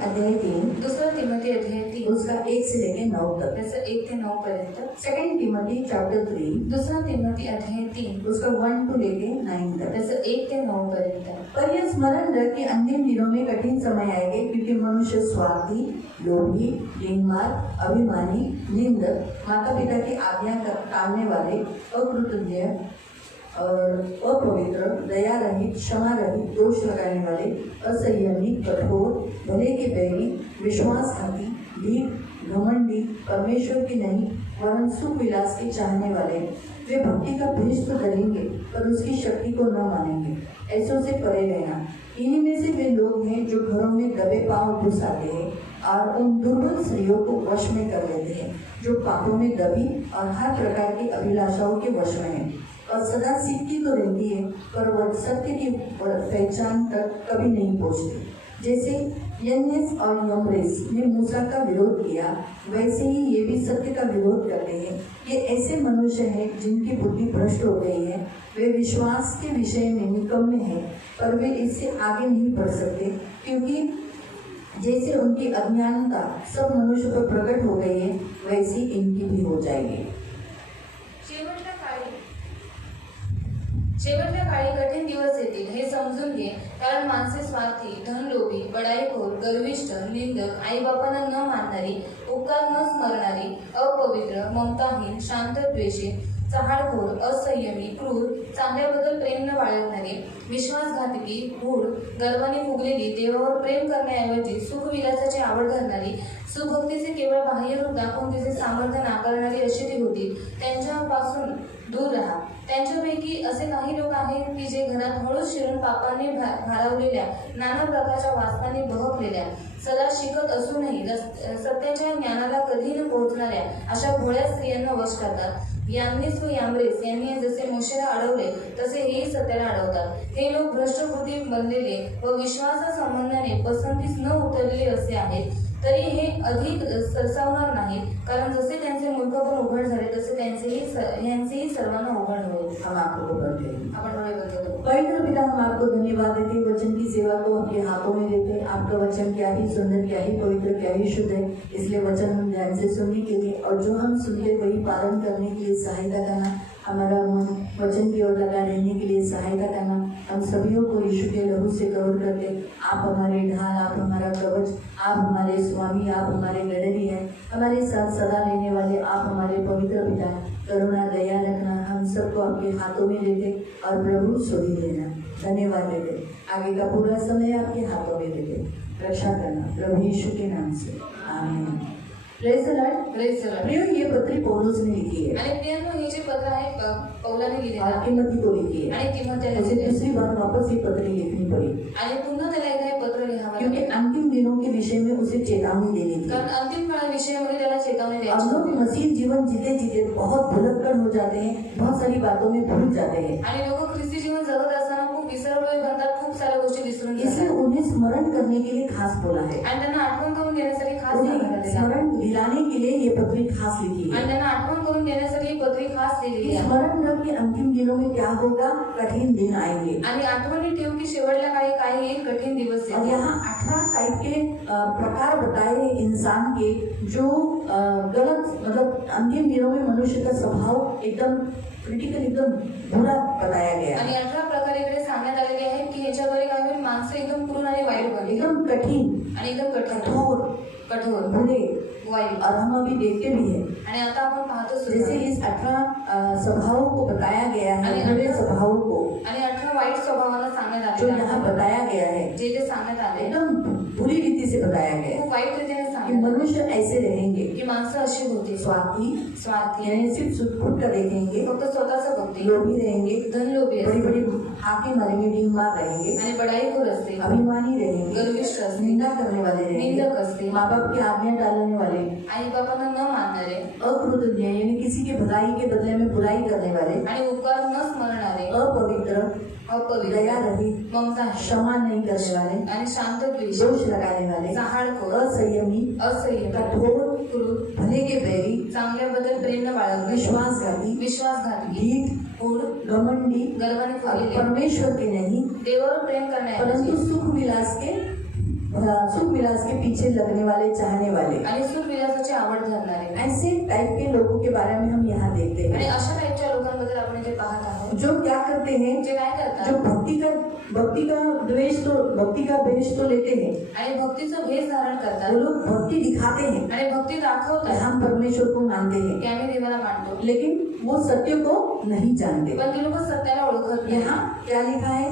अध्याय 3, दूसरा तिमोथी अध्याय 3 उसका 1 से लेके 9 तक। त्याचं 1 ते 9 पर्यंत। सेकंड टिमोथी चैप्टर 3, दुसरा तिमोथी अध्याय 3 उसका 1 to लेके 9 तक। त्याचं 1 ते 9 पर्यंत। पर यह स्मरण रख कि अंतिम दिनों में कठिन समय आएंगे, क्योंकि मनुष्य स्वार्थी, लोभी, डींगमार, अभिमानी, निंदक, माता पिता की आज्ञा टालने वाले, अकृतज्ञ और अपवित्र, दया रहित, क्षमा रहित, दोष लगाने वाले, असंयमी, कठोर, भले के बैरी, विश्वासघाती, ढीठ, घमंडी, परमेश्वर की नहीं वरन सुख विलास के चाहने वाले, वे भक्ति का भेष तो करेंगे पर उसकी शक्ति को न मानेंगे। ऐसों से परे रहना। इन्हीं में से वे लोग हैं जो घरों में दबे पांव घुस आते हैं और उन दुर्बल स्त्रियों को वश में कर लेते हैं, जो पापों में दबी और हर प्रकार की अभिलाषाओं के वश में है, और सदा सीखती तो रहती है पर वह सत्य की पहचान तक कभी नहीं पहुँचती। जैसे यन्नेस और यम्ब्रेस ने मूसा का विरोध किया, वैसे ही ये भी सत्य का विरोध करते हैं। ये ऐसे मनुष्य हैं जिनकी बुद्धि भ्रष्ट हो गई है। वे विश्वास के विषय में निकम्मे हैं, पर वे इससे आगे नहीं बढ़ सकते, क्योंकि जैसे उनकी अज्ञानता सब मनुष्य पर प्रकट हो गई है, वैसी इनकी भी हो जाएगी। शेवटच्या काळी कठीण दिवस येतील हे समजून घे, कारण माणसे स्वार्थी, धनलोभी, बडाईखोर, गर्विष्ठ, निंदक, आईबापांना न मानणारी, उपकार न स्मरणारी, अपवित्र, ममताहीन, शांतद्वेषी, चहाडखोर, असंयमी, क्रूर, चांगल्याबद्दल प्रेम न बाळगणारे, विश्वासघातकी, गूढ, गर्वाने फुगलेली, देवावर प्रेम करण्याऐवजी सुखविलासाची आवड धरणारी, सुभक्तीचे केवळ बाह्य रूप दाखवून तिचे सामर्थ्य नाकारणारी अशी ती होती, त्यांच्यापासून दूर राहा। त्यांच्यापैकी असे काही लोक आहेत की जे घरात हळूच शिरून पापाने भारावलेल्या, नाना प्रकारच्या वासनांनी बहकलेल्या, सदा शिकत असूनही सत्याच्या ज्ञानाला कधी न पोहोचणाऱ्या अशा भोळ्या स्त्रियांना वश करतात। यान्नेस व याम्ब्रेस यांनी जसे मोशेला अडवले तसे हेही सत्याला अडवतात। हे लोक भ्रष्टबुद्धी बनलेले व विश्वासासंबंधाने पसंतीस न उतरलेले असे आहेत, तरी हे अधिक सरसावणार नाहीत, कारण जसे त्यांचे मूर्खपण उघड झाले तसे यांचेही सर्वांना उघड होईल। हम आपको पढ़ते हैं। आपण डोळे बंद करू। पवित्र पिता, हम आपको धन्यवाद देते, वचन की सेवा को आपके हाथों में देते। आपका वचन क्या ही सुंदर, क्या ही पवित्र, क्या ही शुद्ध है, इसलिए वचन हम ध्यान से सुनने के लिए और जो हम सुनते वही पालन करने के लिए सहायता करना, हमारा मन वचन की ओर लगा रहने के लिए सहायता करना। हम सभी को यीशु के लहू से कवर करके, आप हमारे ढाल, आप हमारा कवच, आप हमारे स्वामी, आप हमारे लड़ेरी हैं, हमारे साथ सदा रहने वाले आप हमारे पवित्र पिता, करुणा दया रखना। हम सबको आपके हाथों में देते और प्रभु सोई लेना। धन्यवाद देते, आगे का पूरा समय आपके हाथों में देते, रक्षा करना प्रभु यीशु के नाम से, आमीन। Praise the Lord. Praise the Lord. प्रियो, ये पत्री पौलुस ने लिखी है आणि प्रियांनो, हे जे पत्र आहे पौलाने लिहिलेलं आहे तिमोथी को लिखी है, आणि तिमोथेला मुझे दूसरी बार वापस ये पत्री लिखनी पड़ी, आणि पुन्हा त्याला एकदा हे पत्र लिहावं क्योंकि लागलं, अंतिम दिनों के विषय में उसे चेतावनी देनी थी। कारण अंतिम काळाविषयामध्ये त्याला चेतावणी हम द्यायची लोग होती। मसीह जीवन जीते जीते बहुत भुलक्कड़ हो जाते हैं, बहुत सारी बातों में भूल जाते हैं, आणि लोक ख्रिस्ती जीवन जगत असताना खूप विसरलोय बनतात, खूप साऱ्या गोष्टी विसरून इसलिए जातात, उन्हें स्मरण करने के लिए खास बोला है। आणि त्यांना आठवण करून देण्यासाठी खास उन्हें सांगण्यात आलेलं आहे। स्मरण दिलाने के लिए ये पत्री खास लिखी आणि है। त्यांना आठवण करून देण्यासाठी ही पत्री खास लिहिलेली आहे। स्मरण रख के अंतिम दिनों में क्या होगा, कठिन दिन आएंगे। आणि आठवणी ठेव की शेवटल्या काळी काही येईल, कठीण दिवस और येतील। यहाँ 18 टाइप के प्रकार बताए इंसान के, जो गलत, मतलब अंतिम दिनों में मनुष्य का स्वभाव एकदम क्रिटिकल, एकदम बुरा बताया गया है, आणि 18 प्रकार इकडे सांगण्यात आलेले आहेत की ह्याच्याद्वारे काय होईल, माणसं एकदम क्रूर आणि वाईट बनतील एकदम कठिन, आणि एकदम कठोर, कठोर, बुरे, वाईट। और हम अभी देखते भी हैं, आणि आता आपण पाहतो जैसे इस 18 स्वभावों को बताया गया है, बुरे स्वभावों को आणि 18 वाईट स्वभावाला सांगण्यात जो आलेलं यहाँ आहे, बताया गया है, जे जे सांगण्यात आले एकदम बुरी रीति से बताया गया है खूप वाईट रीतीने कि सांगण्यात मनुष्य ऐसे रहेंगे, की माणसं अशी होती, स्वार्थी, स्वार्थी, यानी सिर्फ सुख का देखेंगे, फक्त स्वतःच बघते, लोभी रहेंगे, धनलोभी बड़ी असते बड़ी हाके मारेंगे, डींगमार रहेंगे, आणि बडाईखोर असते, अभिमानी रहेंगे, गर्विष्ठ असते, निंदा करने वाले रहेंगे, निंदक असते, माँ बाप की आज्ञा टालने वाले, आई बापांना न मानणारे, अकृतज्ञ यानी किसी के भलाई के बदले में बुराई करने वाले, आणि उपकार न स्मरणारे, अपवित्र, अपवित्र, दया रहित, ममता, क्षमा नहीं करने वाले, आणि शांत द्वेष, दोष लगाने वाले, चहाडखोर, असंयमी, असह्य, कठोर, क्रूर, भले के बैरी, चांगल्याबद्दल प्रेम न बाळगणारे, विश्वासघाती, विश्वासघाती, ढीठ, गूढ, घमंडी, गर्वाने और फुगलेले, परमेश्वर के नहीं देवावर प्रेम करण्याऐवजी परंतु सुख विलास के सुख विलास के पीछे लगने वाले, चाहने वाले, आणि सुखविलासाची आवड धरणारे, ऐसे टाइप के लोगों के बारे में हम यहाँ देखते आणि हैं, अशा टाईपच्या लोकांबद्दल आपण इथे पाहत आहोत. जो क्या करते हैं, जे काय जो करतात भक्ति का भेष तो लेते हैं, आणि भक्तीचं भेष धारण वो करतात लोग भक्ति दिखाते हैं आणि भक्ती कि दाखवतात हम परमेश्वर को मानते हैं, की आम्ही देवाला मानतो, लेकिन वो सत्य को नहीं जानते. पण ते लोक सत्याला ओळखत नाही. यहाँ क्या लिखा है,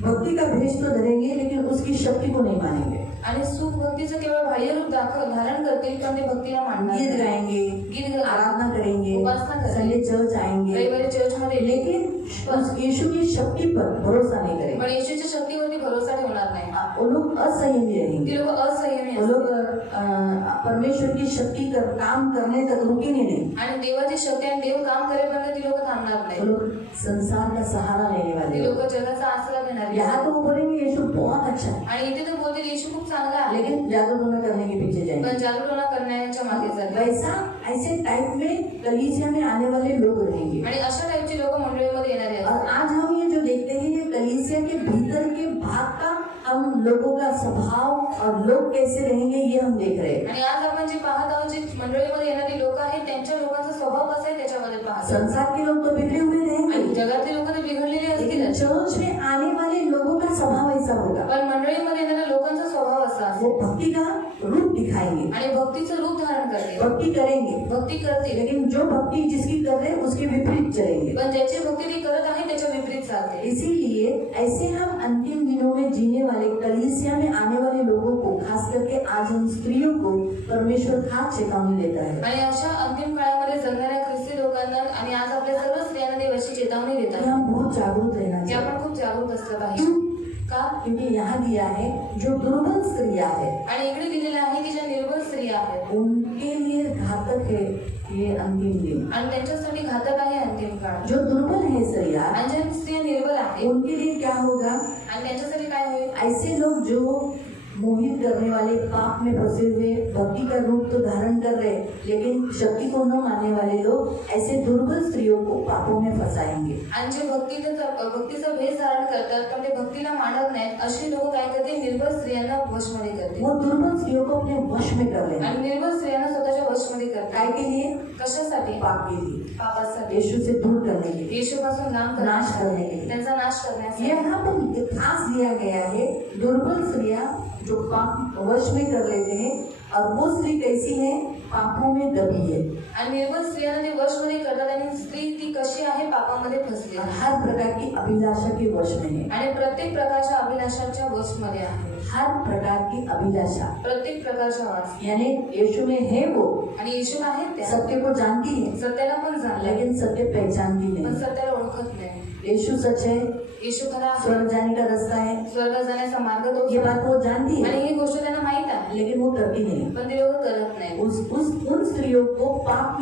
भक्ति का भेष तो धरेंगे लेकिन उसकी शक्ति को नहीं मानेंगे. आणि सुख भक्तीचं केवळ बाह्य रूप धारण करतील, पण ते भक्तीला मानणार गीत नाही. गाएंगे, गीत गाणार, आराधना करेंगे, उपासना करेंगे, संडे चर्च आएंगे, रविवारी चर्चमध्ये लेकिन उस यीशु की शक्ति पर भरोसा नहीं करेंगे. पण येशूच्या शक्तीवरती भरोसा ठेवणार नाही. वो लोग असंयमी रहेंगे. ती लोक असंयमी वो लोग असतात परमेश्वर की शक्ति का काम करने तक रुकेंगे नहीं. आणि देवाची शक्ती आणि देव काम करेपर्यंत ती लोक थांबणार वो नाही. लोग संसार का सहारा लेने वाले ती लोग. लोक जगाचा आसरा घेणार. यहाँ तो वो बोलेंगे यीशु बहुत अच्छा है, आणि इथे तो बोलतील येशू खूप चांगला आहे, लेकिन जादू टोना करने के पीछे जाएंगे. पण जागरूकता करण्याच्या मागे जाते. वैसा ऐसे टाइप में कलीसिया में आने वाले लोग रहेंगे. आणि अशा टाईपची लोक मंडळीमध्ये येणारे और असतात. आज हम ये जो देखते हैं, ये कलीसिया के भीतर के भाग का हम लोगों का स्वभाव और लोग कैसे रहेंगे ये हम देख रहे हैं. आणि आज आपण जे पाहत आहोत, जे मंडळीमध्ये येणारी लोक आहेत, त्यांच्या लोकांचा स्वभाव कसा आहे त्याच्यामध्ये पाहतो. संसार के लोग तो बिगड़े हुए आणि रहेंगे, जगातले लोक ते बिघडलेले लेकिन असतील, चर्च में आने वाले लोगों का स्वभाव ऐसा होगा, पण मंडळीमध्ये येणाऱ्या लोकांचा स्वभाव असा वो असेल भक्ति का रूप दिखाएंगे, आणि भक्तीचं रूप धारण करतील, भक्ति करेंगे, भक्ती करतील, लेकिन जो भक्ति जिसकी कर रहे हैं उसके विपरीत चलेंगे. पण ज्याची भक्ती ती करत आहे त्याच्या विपरीत चालते. इसीलिए ऐसे हम अंतिम दिनों में जीने वाले, कलीसिया में आने वाले लोगों को, खास करके आज हम स्त्रियों को परमेश्वर खास चेतावनी देता है. आणि अशा अंतिम काळामध्ये जगणाऱ्या ख्रिस्ती लोकांना आणि आज आपल्या सर्व स्त्रियांना देवाची चेतावणी कि देतात हम बहुत जागरूक रहना की चाहिए. आपण खूप जागरूक असलं पाहिजे. क्यों? का? क्योंकि यहाँ दिया है जो दुर्बल स्त्रियां है आणि इकडे दिलेलं आहे की ज्या निर्बल स्त्रिया आहेत उनके लिए घातक है ये अंतिम दिन. आणि त्यांच्यासाठी घातक आहे अंतिम काळ. जो दुर्बल है स्त्रियां, आणि ज्या स्त्रिया निर्बल आहेत उनके लिए क्या होगा, आणि त्यांच्यासाठी काय होईल, ऐसे लोग जो मोहित करने वाले, पाप में फंसे हुए, भक्ति का रूप तो धारण कर रहे लेकिन शक्ति को न मानने वाले लोग, ऐसे दुर्बल स्त्रियों को पापों में फंसाएंगे. आणि जे भक्तीचा भेष धारण करतात पण ते भक्तीला मानत नाहीत, अशी लोक काय करतील, निर्बल स्त्रियांना वशमध्ये करतील. वो दुर्बल स्त्रियों को अपने वश में कर लेंगे. आणि निर्बल स्त्रियांना स्वतःच्या वशमध्ये काय करतात. के लिए? कशासाठी? पाप के लिए, पापासाठी, यीशु से दूर करने के लिए, येशूपासून लांब नाश करने करण्यासाठी, के लिए. त्यांचा नाश करण्यासाठी. यहाँ पर खास दिया गया है दुर्बल स्त्रियां जो पाप वश में कर लेते हैं, और वो स्त्री कैसी है, पापों में दबी है, आणि निर्बल स्त्रियांना ते वशमध्ये करतात आणि स्त्री ती कशी आहे, पापामध्ये फसली और आहे हर प्रकार की अभिलाषा के वश में है. आणि प्रत्येक प्रकारच्या अभिलाषांच्या वशमध्ये आहे. हर प्रकार की अभिलाषा, प्रत्येक प्रकारच्या वास. यानी यीशु में है वो, आणि येशू आहेत त्या, सत्य को जानती है सत्याला पण जाणलं लेकिन सत्य पहचानती पण नहीं. सत्याला ओळखत नाही. यीशु सच है, येशू खरा आहे, स्वर्ग जाने का रास्ता है, स्वर्गात जाण्याचा मार्ग तो ये बात वो जानती है, आणि ही गोष्ट त्यांना माहित आहे, लेकिन वो करती नहीं. पण ते लोक करत नाही. उन स्त्रियों को पाप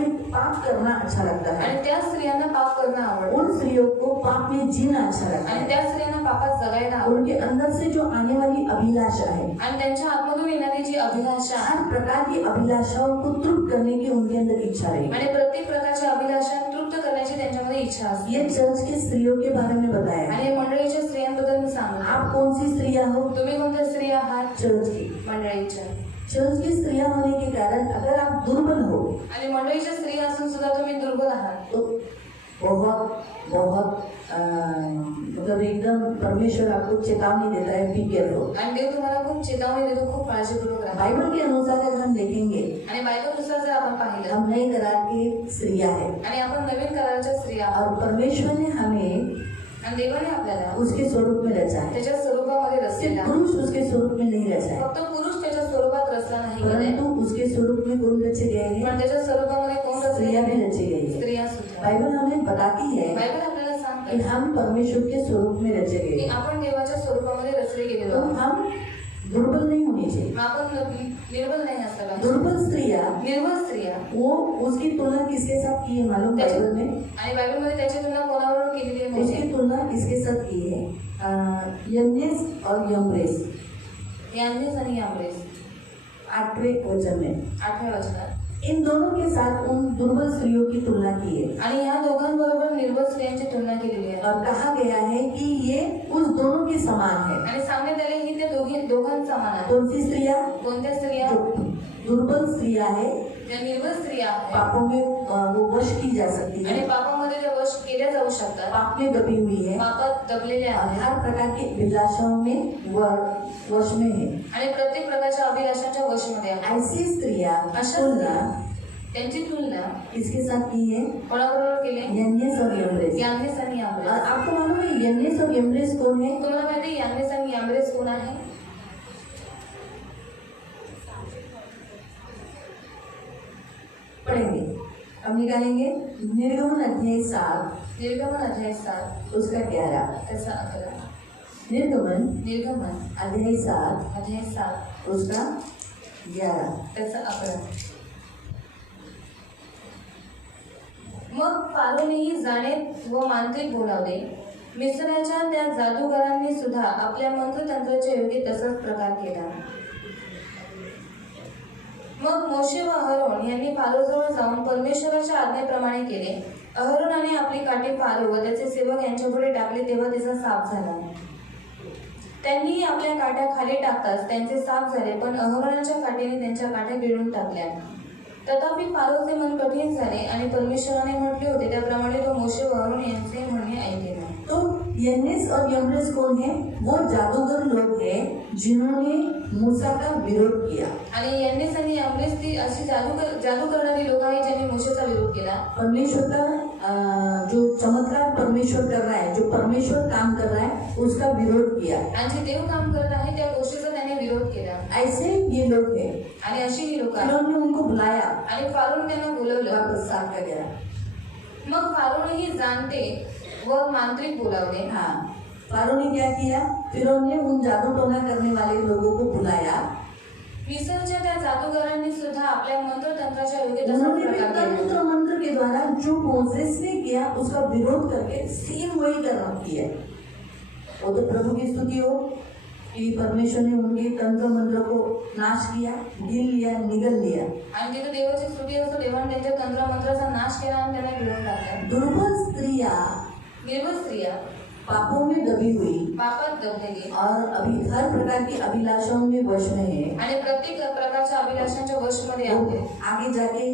करना अच्छा लगता है, आणि त्या स्त्रियांना पाप करणं आवडतं उन स्त्रियों को पाप में जीना अच्छा लगता आणि है. त्या स्त्रियांना पापात जगायला आवडतं उनके अंदर से जो आने वाली अभिलाषा है, आणि त्यांच्या आतमधून येणारी जी अभिलाषा आहे हर प्रकार की अभिलाषाओं को तृप्त करने की उनके अंदर इच्छा रही. आणि प्रत्येक प्रकारच्या अभिलाषा तृप्त करण्याची त्यांच्यामध्ये इच्छा असते. ये चर्च के स्त्रियों के बारे में बताया. आणि मंडळीच्या स्त्रियांबद्दल मी सांगतो. आप कौन सी स्त्रियां हो? तुम्ही कोणत्या स्त्री आहात? चर्च की. मंडळीच्या. चर्च की स्त्रियां होने के कारण अगर आप दुर्बल हो आणि मंडळीच्या स्त्री असून सुद्धा तुम्ही दुर्बल आहात तो बहुत मतलब एकदम परमेश्वर आपको चेतावनी देता है, बी केयरफुल. आणि देव तुम्हाला खूप चेतावणी देतो, खूप काळजीपूर्वक राहा. बाइबल के अनुसार अगर हम देखेंगे, आणि बायबलनुसार जर आपण पाहिलं हम नए करार की स्त्रियां हैं आणि आपण नवीन कराराच्या स्त्रिया आहोत और परमेश्वर ने हमें आणि देवाने आपल्याला उसके स्वरूप में रचा है. त्याच्या स्वरूपामध्ये रचलेला सिर्फ आहे. पुरुष उसके स्वरूप में नहीं रचा है, फक्त पुरुष त्याच्या स्वरूपात रचला नाही गेलाय, परंतु उसके स्वरूप में कौन रचे गए हैं? पण त्याच्या स्वरूपामध्ये कोण रचले? स्त्रियां भी रची गई है. स्त्रिया सुद्धा. बाइबल हमें बताती है बायबल आपल्याला कि सांगते हम परमेश्वर के स्वरूप में रचे गए की हैं. आपण देवाच्या स्वरूपामध्ये रचले गेलेलो तो आहोत. हम दुर्बल नहीं होनी चाहिए. मग आपण निर्बल नाही असलं पाहिजे. दुर्बल स्त्रियां, निर्बल स्त्रिया. वो उसकी तुलना किसके साथ की है मालूम? बाइबल में आणि बायबलमध्ये त्याची तुलना कोणाबरोबर केलेली आहे माहिती उसकी तुलना इसके साथ की है, यन्नेस और यम्ब्रेस. आहे? यान्नेस आणि याम्ब्रेस. 8वें वचन में 8व्या वचनात इन दोनों के साथ उन दुर्बल स्त्रियों की तुलना की है आणि या दोघांबरोबर निर्बल स्त्रियांची तुलना केलेली आहे और कहा गया है कि ये उस दोनों के समान है। आणि सांगण्यात आले ही ते दोघांचा समान आहे कौन सी स्त्रियां? कोणत्या स्त्रिया जो दुर्बल स्त्रियां है, ज्या निर्बल स्त्रिया आहेत पापों में वो वश की जा सकती आणि है, पापामध्ये त्या वश केल्या जाऊ शकतात पाप में दबी हुई है पापात दबलेल्या और आहेत हर प्रकार की अभिलाषाओं में वश में है। आणि प्रत्येक प्रकारच्या अभिलाषांच्या वशमध्ये आहे ऐसी स्त्रियां अशा तुलना त्यांची तुलना किसके साथ की है? कोणाबरोबर केली यन्नेस और यम्ब्रेस। यान्नेस आणि और याम्ब्रेस आपको मालूम है यन्नेस और यम्ब्रेस कौन है? तुम्हाला माहिती आहे यान्नेस आणि याम्ब्रेस कोण आहे पढ़ेंगे, अब निकालेंगे। निर्गमन अध्याय 7 निर्गमन अध्याय 7 उसका 11। त्याचा 11 निर्गमन निर्गमन अध्याय 7 अध्याय 7 उसका 11। त्याचा 11 मग फारोनेही जाणे व मांत्रिक बोलावले मिस्राच्या त्या जादूगारांनी सुद्धा आपल्या मंत्रतंत्राच्या योगी तसाच प्रकार केला मग मोशे व अहरोन यांनी फारोजवळ जाऊन परमेश्वराच्या आज्ञेप्रमाणे केले अहरोनाने आपली काठी फारो व त्याचे सेवक यांच्यापुढे टाकले तेव्हा त्याचा साप झाला त्यांनी आपल्या काठ्या खाली टाकताच त्यांचे साप झाले पण अहरोनाच्या काठीने त्यांच्या काठ्या गिळून टाकल्या तथापि फारोचे मन कठीण झाले आणि परमेश्वराने म्हटले होते त्याप्रमाणे तो मोशे व अहरोन यांचे म्हणणे ऐकले नाही तो यन्नेस और यम्ब्रेस कौन है? वो जादूगर लोग हैं जिन्होंने मूसा का विरोध किया। आणि यान्नेस आणि याम्ब्रेस ती अशी जादू करणारी लोक आहेत ज्यांनी मोशेचा विरोध केला परमेश्वर का जो चमत्कार परमेश्वर कर रहा है, जो परमेश्वर काम कर रहा है, उसका विरोध किया। आणि जे देव काम करत आहे त्या गोष्टीचा त्याने विरोध केला ऐसे ये लोग हैं। आणि अशी ही लोक आहेत फिरौन ने उनको बुलाया। आणि फारोन त्यांना बोलवलं वापस 7 का 11। मग फारोनही जाणते व मांत्रिक बोलावले हाँ, फारो ने क्या किया? फिरौन ने उन जादू टोना करने वाले लोगों को बुलाया। मिस्रच्या त्या जादूगारांनी सुद्धा आपल्या मंत्रतंत्राच्या योग्य तसा उन्होंने भी प्रकार केला तंत्र मंत्र के द्वारा जो मोसेस ने किया उसका विरोध करके सेम वही करना किया। वो तो प्रभु की स्तुति हो कि परमेश्वर ने उनके तंत्र मंत्र को नाश किया, गिर लिया, निगल लिया। आणि तिथे देवाची स्तुती असतो देवाने त्यांच्या तंत्रमंत्राचा नाश केला आणि त्यांना गिळून टाकला दुर्बल स्त्रियां निर्बल स्त्रिया पापों में दबी हुई पापात दबलेली और अभी हर प्रकार की अभिलाषाओं में वश में है, आणि प्रत्येक प्रकारच्या अभिलाषांच्या वशमध्ये वो आहे आगे जाके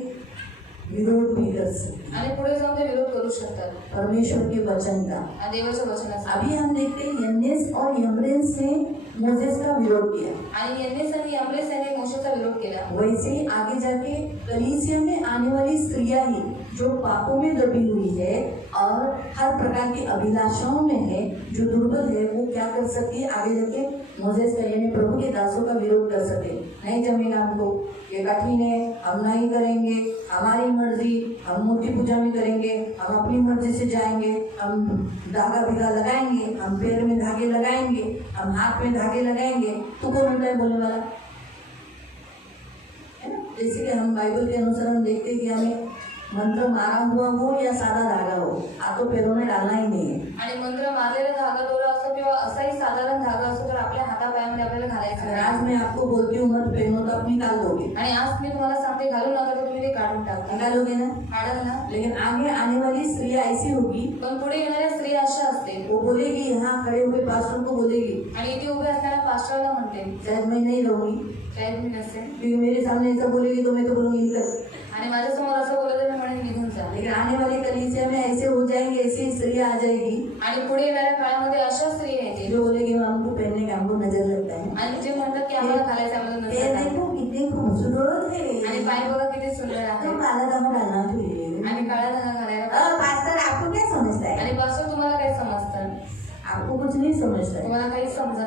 विरोध भी कर सकती है आणि पुढे जाऊन ते विरोध करू शकतात परमेश्वर के वचन का। आणि देवाच्या वचनाचा अभी हम देखते हैं यन्नेस और यम्ब्रेस ने मोसेस का विरोध किया। आणि यन्नेस आणि याम्ब्रेस यांनी मोशेचा विरोध केला वैसे ही आगे जाके कलीसिया में आने वाली स्त्रियां ही जो पापों में दबी हुई है और हर प्रकार की अभिलाषाओं में है, जो दुर्बल है, वो क्या कर सकती है? आगे जाके मोसेस का यानी प्रभु के दासों का विरोध कर सकते। नहीं जमेगा हमको, ये कठिन है, हम नहीं करेंगे, हमारी मर्जी, हम मूर्ति पूजा में करेंगे, हम अपनी मर्जी से जाएंगे, हम धागा भिगा लगाएंगे, हम पैर में धागे लगाएंगे, हम हाथ में धागे लगाएंगे। तो कौन होता है बोलने वाला? है ना? जैसे कि हम बाइबल के अनुसार हम देखते हैं कि हमें मंत्र मारा हुआ हो या सादा धागा हो, हाथों पैरों में डालना ही नहीं है। आणि मंत्र मारलेला धागा दोरा असो किंवा असाही साधारण धागा असो तर आपल्या हातापायामध्ये आपल्याला घालायचा अगर नाही. आज मैं आपको बोलती हूँ मत पहनो तो आप निकाल दोगे, आणि आज मी तुम्हाला सांगते घालू नका तर तुम्ही ते काढून टाका निकालोगे ना। काढाल ना. लेकिन आगे आने वाली स्त्रियां ऐसी होगी, पण पुढे येणाऱ्या स्त्रिया अशा असते वो बोलेगी, यहाँ खड़े हुए पास्टर को बोलेगी, आणि इथे उभे असणाऱ्या पास्टरला म्हणते शायद मैं नहीं रहूंगी, शायद मी नसेल क्योंकि मेरे सामने ऐसा बोलेगी तो मैं तो बोलूंगी निकल। आणि माझ्यासमोर असं बोललं तर मी म्हणेन निघून जा. लेकिन आने वाली कलीसिया में ऐसे हो जाएंगे, ऐसी स्त्रियां आ जाएगी आणि पुढे येणाऱ्या काळामध्ये अशा स्त्रिया येतील जो बोलेगी हमको पहनने का हमको नजर लगता है, आणि जे म्हणतात की आम्हाला घालायचं आम्हाला ये नसेल देखो कितने खूबसूरत है, आणि पाय बघा किती सुंदर आहे तो काला दामा डालना चाहिए। आणि काळा धागा घालायला पाहिजे. पास्टर आपको क्या समझता है? आणि पास्टर तुम्हाला काय समजतं आपको कुछ नहीं समझता है। तुम्हाला काही समजत